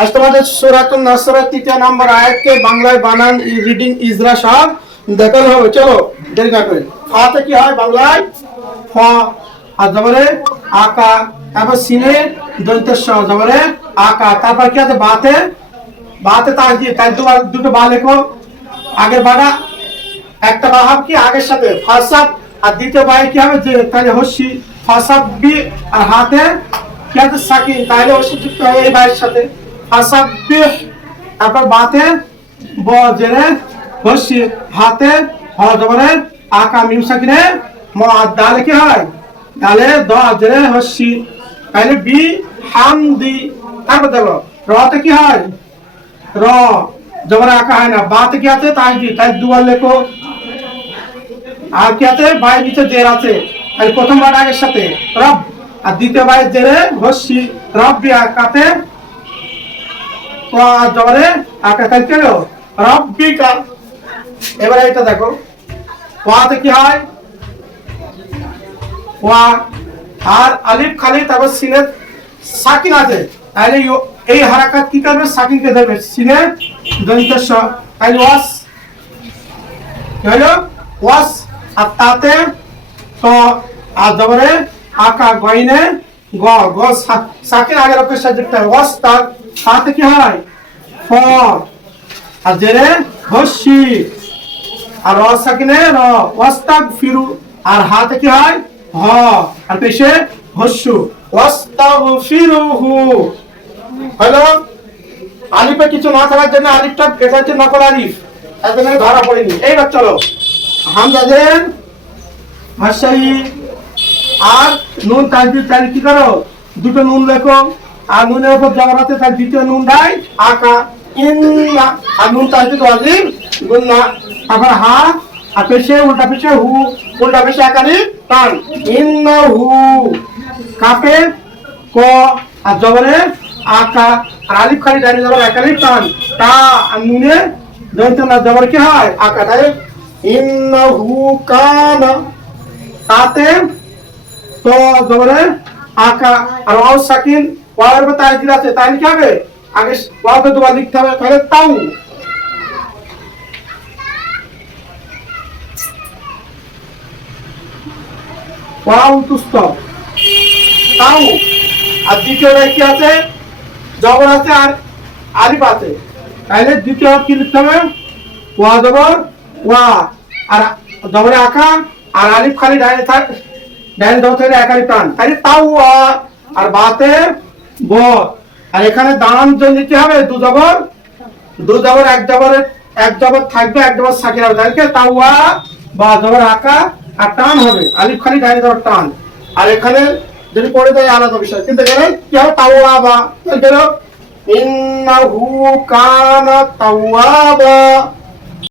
আজ তোমাদের নাসরের তৃতীয় নম্বর আয়াতকে বাংলায় বানান রিডিং ইজরা সহ দেখানো হবে। চলো, দেরি না করে। কি হয় বাংলায়? ফ আর জবরে আকা। তারপর সিনে স জবরে আকা। তারপর কি আছে বাতে? বাতে তাজ দিয়ে তাই দুবার দুটো বা লেখো। আগের বাটা, একটা বাহাব কি? আগের সাথে। ফাসাব আর দ্বিতীয় বাই কি হবে? যে তাহলে হস্যি। ফাসাব বি আর হাতে কি আছে সাকি তাহলে হস্যি যুক্ত হবে এই বাইয়ের সাথে। ফাসাব বি তারপর বাতে, ব জেরে হস্যি হাতে, হ, জবরে, আকা, মিম সাকিনে, ম দালে কি হয়? দালে, দ জেরে হস্যি তাহলে বি, হামদি। তারপর দেখো, রতে কি হয়? র, জবরে আঁকা হয় না। বাতে কি আছে? তাই দি তাই দুবার লেখো। আর কি আছে? বাই নিচে জের আছে। তাই প্রথম বার আগের সাথে, রব। আর দ্বিতীয় জেরে হস্যি রব্বি আকাতে তো আর জবরে আঁকা তাই কেন? রব্বিকা এবারে এটা দেখো ওয়াতে কি হয়? ওয়া আর আলিফ খালি, তারপর সিনের সাকিন আছে। তাহলে এই হারাকাত কি করবে? সাকিনকে ধরবে। সিনের দন্ত তাহলে ওয়াস হলো? ওয়াস। আর তাতে তো আর জবরে আকা গইনে গ গ সা- সাকিন আগের অক্ষর সাথে যুক্ত হয় ওয়াস তা, তাতে কি হয়? ফ, আর জেরে হস্যি আর র সাকিনে র ওয়াস্তাগ ফিরু। আর হাতে কি হয়? হ আর পেশে হস্যু। ওয়াস্তাগ ফিরুহু। হলো, আলিফে কিছু না থাকার জন্য আলিফটা এটা হচ্ছে নকল আলিফ। তার জন্য ধরা পড়েনি। এইবার চলো। হামজাদের ভাষাই আর নুন তাজবির তাহলে কি করো? দুটো নুন লেখো। আর নুনের উপর জবরাতে তার দ্বিতীয় নুন দেয় আকা। ইন্না। আর নুন তাজবির ওয়াজিব গুন্না। তারপর হা। আর পেশে, উল্টা পেশে হু। উল্টা পেশে একালি টান। ইন্না হু। কাপে, ক। আর জবরে, আকা। আর আলিফ খালি দাঁড়িয়ে জবর একালি টান। তা আর নুনে দন্ত না জবর কি হয়? আকা তাহলে ইন্নাহু কানা। তাতে তো জবরে আকা আর ওয়াও সাকিন ওয়াওয়ের মধ্যে তাজদিদ আছে তাহলে কি হবে আগে ওয়াওকে দুবার লিখতে হবে, তাহলে তাউ ওয়াও তুস্ত তাউ আর দ্বিতীয়টা কি আছে? জবর আছে আর আলিফ আছে। তাহলে দ্বিতীয় কি লিখতে হবে? ওয়া জবর, ওয়া। আর জবরে আকা আর আলিফ খালি ডাইনে থাক ডাইনে এক আলিফ টান। তাহলে তাও আর বাতে ব আর এখানে দাঁড়ান জন্য কি হবে, দু জবর। দু জবর, এক জবর এক জবর থাকবে, এক জবর সাকির হবে তাহলে কি তাও বা জবর আকা, আর টান হবে। আলিফ খালি ডাইনে জবর টান। আর এখানে যদি পড়ে দেয় আলাদা বিষয়। কিন্তু এখানে কি হবে? তাও বা। তাহলে ইন্নাহু কানা তাওয়াবা।